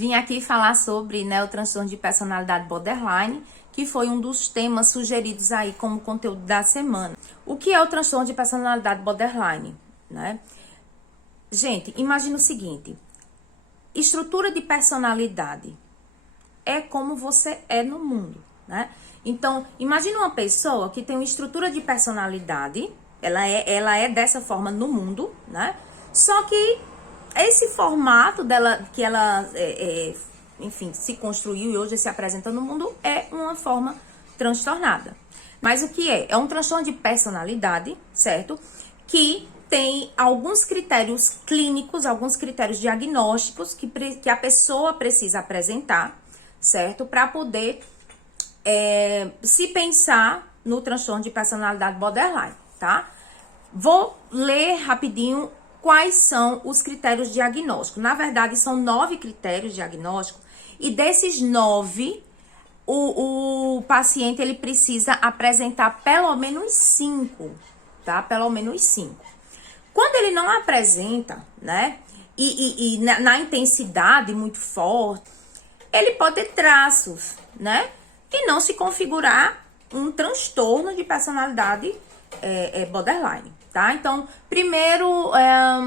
Vim aqui falar sobre, né, o transtorno de personalidade borderline, que foi um dos temas sugeridos aí como conteúdo da semana. O que é o transtorno de personalidade borderline, né? Gente, imagina o seguinte: estrutura de personalidade é como você é no mundo, né? Então, imagina uma pessoa que tem uma estrutura de personalidade, ela é dessa forma no mundo, né? Só que esse formato dela, que ela, enfim, se construiu e hoje se apresenta no mundo, é uma forma transtornada. Mas o que é? É um transtorno de personalidade, certo? Que tem alguns critérios clínicos, alguns critérios diagnósticos que a pessoa precisa apresentar, certo? Para poder se pensar no transtorno de personalidade borderline, tá? Vou ler rapidinho quais são os critérios diagnósticos. Na verdade, são 9 critérios diagnósticos, e desses 9, o paciente ele precisa apresentar pelo menos 5, tá? Pelo menos 5. Quando ele não apresenta, né, e na intensidade muito forte, ele pode ter traços, né, e não se configurar um transtorno de personalidade borderline, tá? Então,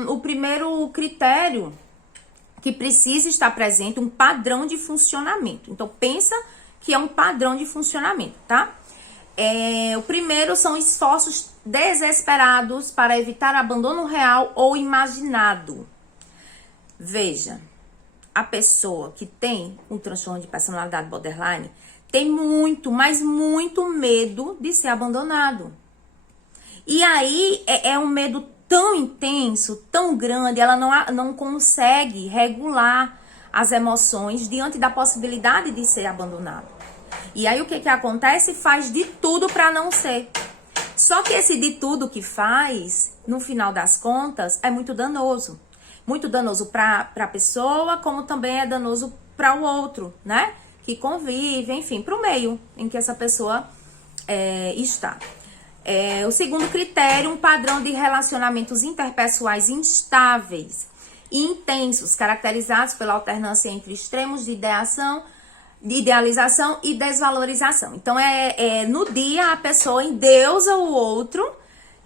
o primeiro critério que precisa estar presente, um padrão de funcionamento. Então, pensa que é um padrão de funcionamento, tá? O primeiro são esforços desesperados para evitar abandono real ou imaginado. Veja, a pessoa que tem um transtorno de personalidade borderline tem muito, mas muito medo de ser abandonado. E aí é um medo tão intenso, tão grande, ela não consegue regular as emoções diante da possibilidade de ser abandonado. E aí o que acontece? Faz de tudo para não ser. Só que esse de tudo que faz, no final das contas, é muito danoso. Muito danoso para a pessoa, como também é danoso para o outro, né? Que convive, enfim, para o meio em que essa pessoa está. O segundo critério, um padrão de relacionamentos interpessoais instáveis e intensos, caracterizados pela alternância entre extremos de idealização e desvalorização. Então, no dia a pessoa endeusa o outro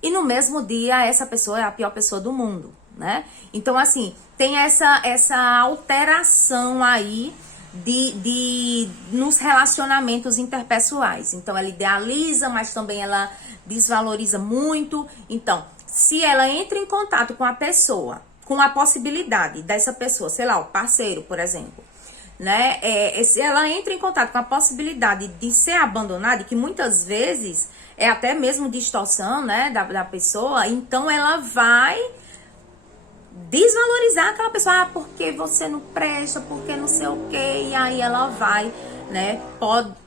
e no mesmo dia essa pessoa é a pior pessoa do mundo, né? Então, assim, tem essa alteração aí nos relacionamentos interpessoais. Então, ela idealiza, mas também ela desvaloriza muito. Então, se ela entra em contato com a pessoa, com a possibilidade dessa pessoa, sei lá, o parceiro, por exemplo, né? Se ela entra em contato com a possibilidade de ser abandonada, que muitas vezes é até mesmo distorção, né, da pessoa, então ela vai desvalorizar aquela pessoa, porque você não presta, porque não sei o quê, e aí ela vai, né,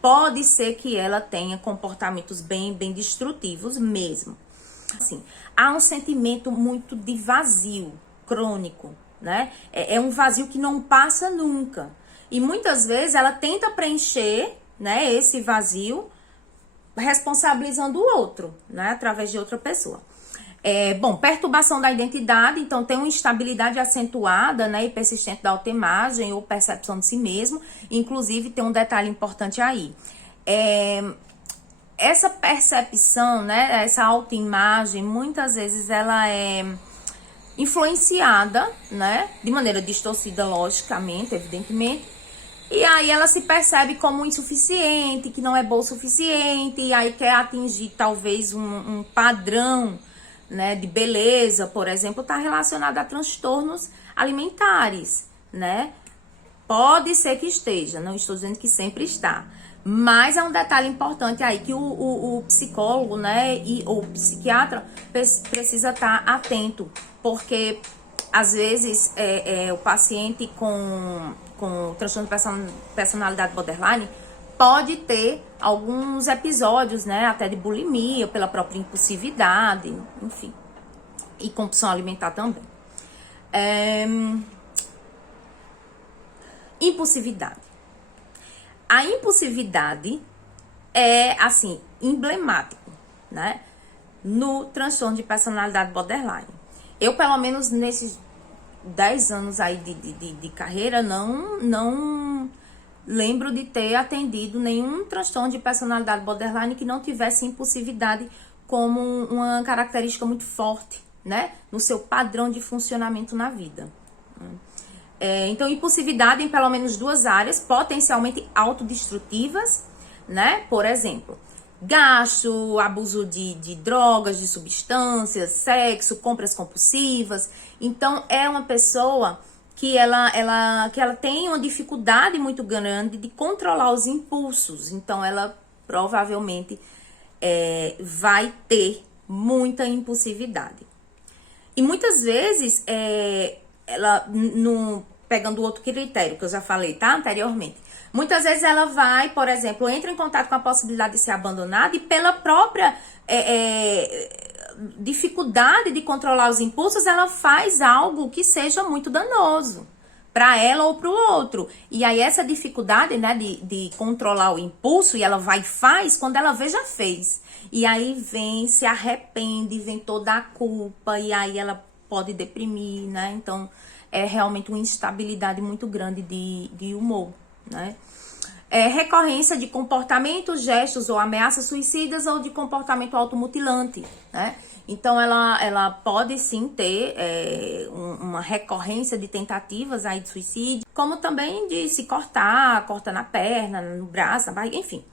pode ser que ela tenha comportamentos bem destrutivos mesmo. Assim, há um sentimento muito de vazio crônico, né, é um vazio que não passa nunca, e muitas vezes ela tenta preencher, né, esse vazio responsabilizando o outro, né, através de outra pessoa. Perturbação da identidade, então tem uma instabilidade acentuada, né, e persistente da autoimagem ou percepção de si mesmo. Inclusive, tem um detalhe importante aí. Essa percepção, né, essa autoimagem, muitas vezes ela é influenciada, né, de maneira distorcida, logicamente, evidentemente. E aí ela se percebe como insuficiente, que não é boa o suficiente, e aí quer atingir talvez um padrão, né, de beleza, por exemplo, está relacionado a transtornos alimentares, né? Pode ser que esteja, não estou dizendo que sempre está, mas é um detalhe importante aí que o psicólogo, né, ou o psiquiatra precisa estar atento, porque às vezes o paciente com transtorno de personalidade borderline pode ter alguns episódios, né, até de bulimia, pela própria impulsividade, enfim, e compulsão alimentar também. Impulsividade. A impulsividade é, assim, emblemático, né, no transtorno de personalidade borderline. Eu, pelo menos, 10 anos aí de carreira, não lembro de ter atendido nenhum transtorno de personalidade borderline que não tivesse impulsividade como uma característica muito forte, né? No seu padrão de funcionamento na vida. Então, impulsividade em pelo menos 2 áreas potencialmente autodestrutivas, né? Por exemplo, gasto, abuso de drogas, de substâncias, sexo, compras compulsivas. Então, é uma pessoa que ela tem uma dificuldade muito grande de controlar os impulsos. Então, ela provavelmente vai ter muita impulsividade. E muitas vezes, ela, pegando outro critério que eu já falei, tá? Anteriormente. Muitas vezes ela vai, por exemplo, entra em contato com a possibilidade de ser abandonada e pela própria dificuldade de controlar os impulsos, ela faz algo que seja muito danoso para ela ou para o outro. E aí essa dificuldade, né, de controlar o impulso, e ela vai e faz, quando ela vê, já fez. E aí vem, se arrepende, vem toda a culpa, e aí ela pode deprimir, né? Então, é realmente uma instabilidade muito grande de humor, né? Recorrência de comportamentos, gestos ou ameaças suicidas ou de comportamento automutilante, né? Então, ela pode sim ter uma recorrência de tentativas aí de suicídio, como também de se cortar na perna, no braço, na barriga, enfim.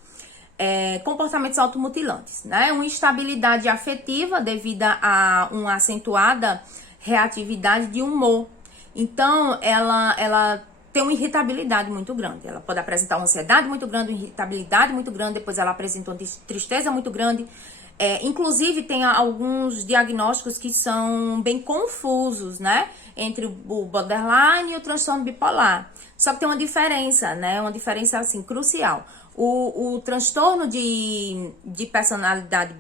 Comportamentos automutilantes, né? Uma instabilidade afetiva devido a uma acentuada reatividade de humor. Então, ela tem uma irritabilidade muito grande. Ela pode apresentar uma ansiedade muito grande, uma irritabilidade muito grande, depois ela apresenta uma tristeza muito grande. Inclusive, tem alguns diagnósticos que são bem confusos, né? Entre o borderline e o transtorno bipolar. Só que tem uma diferença, né? Uma diferença, assim, crucial. O transtorno de personalidade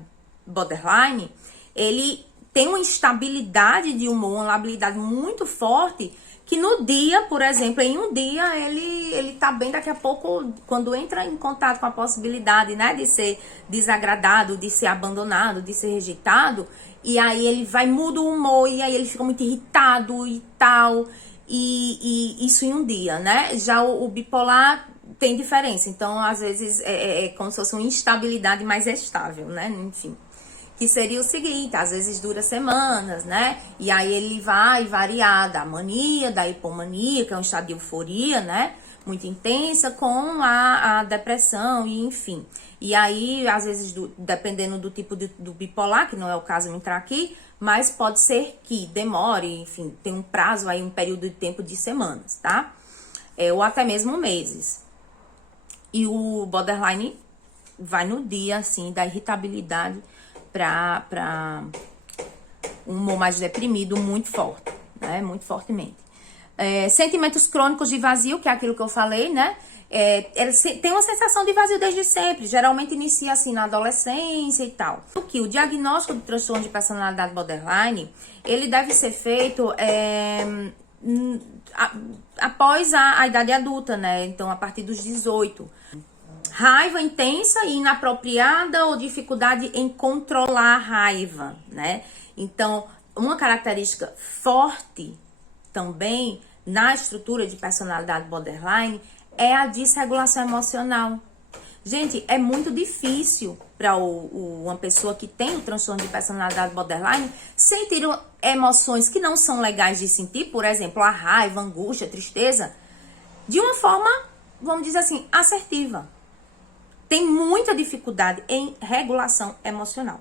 borderline, ele tem uma instabilidade de humor, uma labilidade muito forte, que no dia, por exemplo, em um dia, ele tá bem, daqui a pouco, quando entra em contato com a possibilidade, né, de ser desagradado, de ser abandonado, de ser rejeitado, e aí ele muda o humor, e aí ele fica muito irritado e tal, e isso em um dia, né? Já o bipolar tem diferença, então às vezes é como se fosse uma instabilidade mais estável, né? Enfim. Que seria o seguinte, às vezes dura semanas, né? E aí ele vai variar da mania, da hipomania, que é um estado de euforia, né? Muito intensa, com a depressão e enfim. E aí, às vezes, dependendo do tipo do bipolar, que não é o caso de eu entrar aqui, mas pode ser que demore, enfim, tem um prazo aí, um período de tempo de semanas, tá? Ou até mesmo meses. E o borderline vai no dia, assim, da irritabilidade para um humor mais deprimido, muito forte, né? Muito fortemente. Sentimentos crônicos de vazio, que é aquilo que eu falei, né? Tem uma sensação de vazio desde sempre, geralmente inicia assim na adolescência e tal. O diagnóstico do transtorno de personalidade borderline, ele deve ser feito após a idade adulta, né? Então, a partir dos 18. Raiva intensa e inapropriada ou dificuldade em controlar a raiva, né? Então, uma característica forte também na estrutura de personalidade borderline é a desregulação emocional. Gente, é muito difícil para uma pessoa que tem o transtorno de personalidade borderline sentir emoções que não são legais de sentir, por exemplo, a raiva, a angústia, a tristeza, de uma forma, vamos dizer assim, assertiva. Tem muita dificuldade em regulação emocional,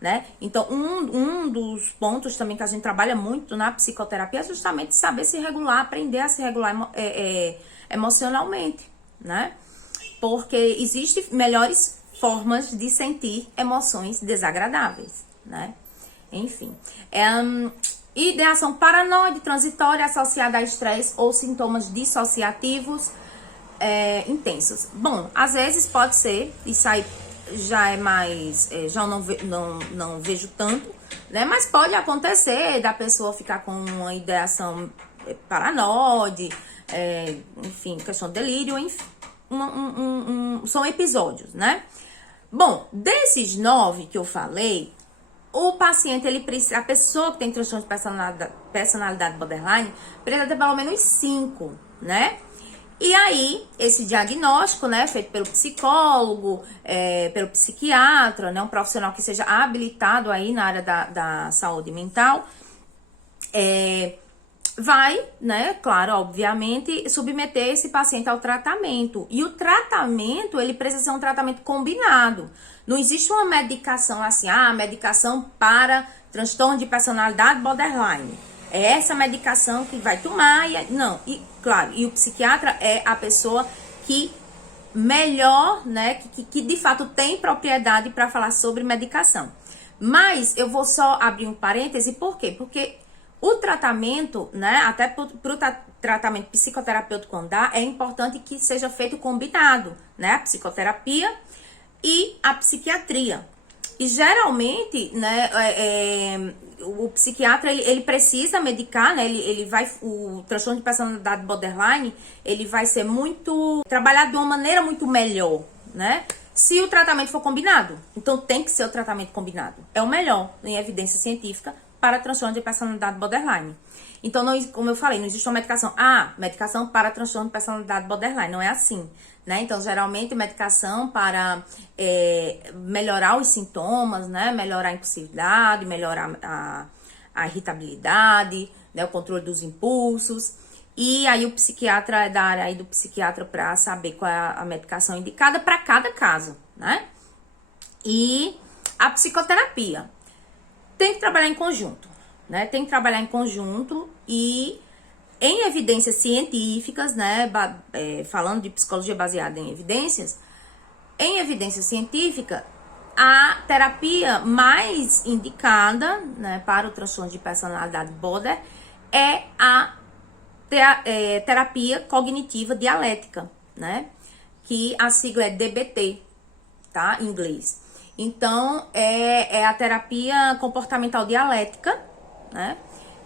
né? Então, um dos pontos também que a gente trabalha muito na psicoterapia é justamente saber se regular, aprender a se regular emocionalmente, né? Porque existem melhores formas de sentir emoções desagradáveis, né? Enfim. Ideação paranoide transitória associada a estresse ou sintomas dissociativos intensos. Bom, às vezes pode ser, isso aí já é mais, já não vejo tanto, né? Mas pode acontecer da pessoa ficar com uma ideação paranoide, enfim, questão de delírio, enfim, são episódios, né? Bom, desses 9 que eu falei, o paciente, ele precisa, a pessoa que tem transtorno de personalidade borderline, precisa ter pelo menos 5, né? E aí, esse diagnóstico, né, feito pelo psicólogo, pelo psiquiatra, né, um profissional que seja habilitado aí na área da saúde mental, vai, né, claro, obviamente, submeter esse paciente ao tratamento. E o tratamento, ele precisa ser um tratamento combinado. Não existe uma medicação assim, medicação para transtorno de personalidade borderline. É essa medicação que vai tomar, não, e claro, e o psiquiatra é a pessoa que melhor, né, que de fato tem propriedade para falar sobre medicação. Mas eu vou só abrir um parêntese, por quê? Porque o tratamento, né, até para o tratamento psicoterapêutico andar, é importante que seja feito combinado, né, a psicoterapia e a psiquiatria. E geralmente, né, o psiquiatra, ele precisa medicar, né, o transtorno de personalidade borderline, ele vai ser trabalhado de uma maneira muito melhor, né, se o tratamento for combinado. Então, tem que ser o tratamento combinado. É o melhor, em evidência científica, para transtorno de personalidade borderline. Então, como eu falei, não existe uma medicação. Medicação para transtorno de personalidade borderline. Não é assim, né? Então, geralmente, medicação para melhorar os sintomas, né? Melhorar a impulsividade, melhorar a irritabilidade, né? O controle dos impulsos. E aí, o psiquiatra é da área aí do psiquiatra para saber qual é a medicação indicada para cada caso, né? E a psicoterapia tem que trabalhar em conjunto, né? Tem que trabalhar em conjunto e em evidências científicas, né? Falando de psicologia baseada em evidência científica, a terapia mais indicada, né, para o transtorno de personalidade border é a terapia cognitiva dialética, né? Que a sigla é DBT, tá? Em inglês. Então, é a terapia comportamental dialética, né?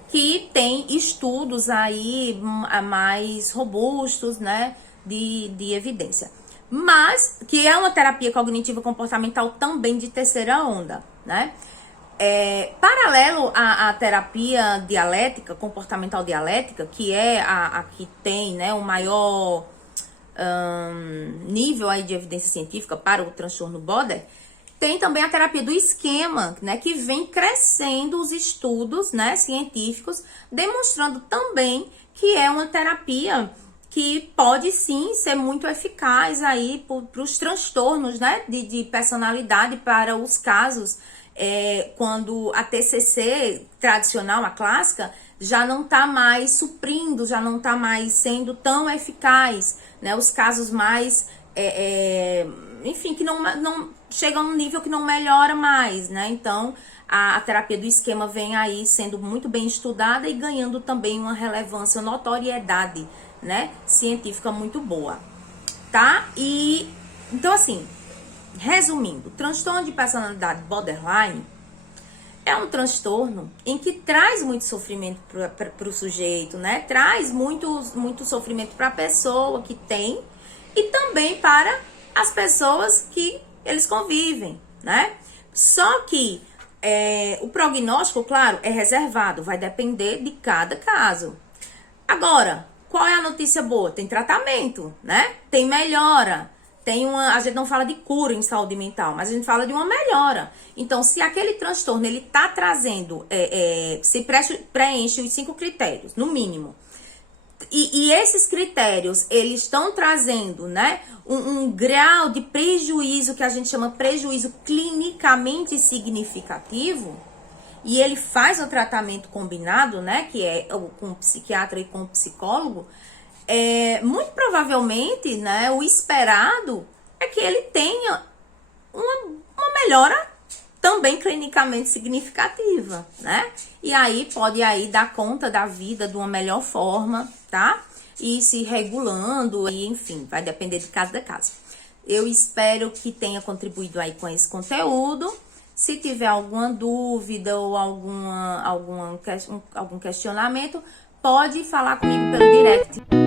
Que tem estudos aí mais robustos, né? De evidência. Mas, que é uma terapia cognitiva comportamental também de terceira onda, né? Paralelo à terapia dialética, comportamental dialética, que é a que tem, né, o maior nível aí de evidência científica para o transtorno border, tem também a terapia do esquema, né, que vem crescendo os estudos, né, científicos, demonstrando também que é uma terapia que pode sim ser muito eficaz aí para os transtornos, né, de personalidade, para os casos quando a TCC tradicional, a clássica, já não está mais suprindo, já não está mais sendo tão eficaz, né, os casos mais, enfim, que não chegam num nível que não melhora mais, né, então a terapia do esquema vem aí sendo muito bem estudada e ganhando também uma relevância, notoriedade, né, científica muito boa, tá? E, então assim, resumindo, transtorno de personalidade borderline é um transtorno em que traz muito sofrimento para o sujeito, né? Traz muito sofrimento para a pessoa que tem e também para as pessoas que eles convivem, né? Só que o prognóstico, claro, é reservado, vai depender de cada caso. Agora, qual é a notícia boa? Tem tratamento, né? Tem melhora. A gente não fala de cura em saúde mental, mas a gente fala de uma melhora. Então, se aquele transtorno, ele tá trazendo, se preenche os 5 critérios, no mínimo, e esses critérios, eles estão trazendo, né, um grau de prejuízo, que a gente chama prejuízo clinicamente significativo, e ele faz o tratamento combinado, né, que é com o psiquiatra e com o psicólogo, muito provavelmente, né, o esperado é que ele tenha uma melhora também clinicamente significativa, né? E aí pode aí dar conta da vida de uma melhor forma, tá? E se regulando, e enfim, vai depender de caso a caso. Eu espero que tenha contribuído aí com esse conteúdo. Se tiver alguma dúvida ou algum questionamento, pode falar comigo pelo direct.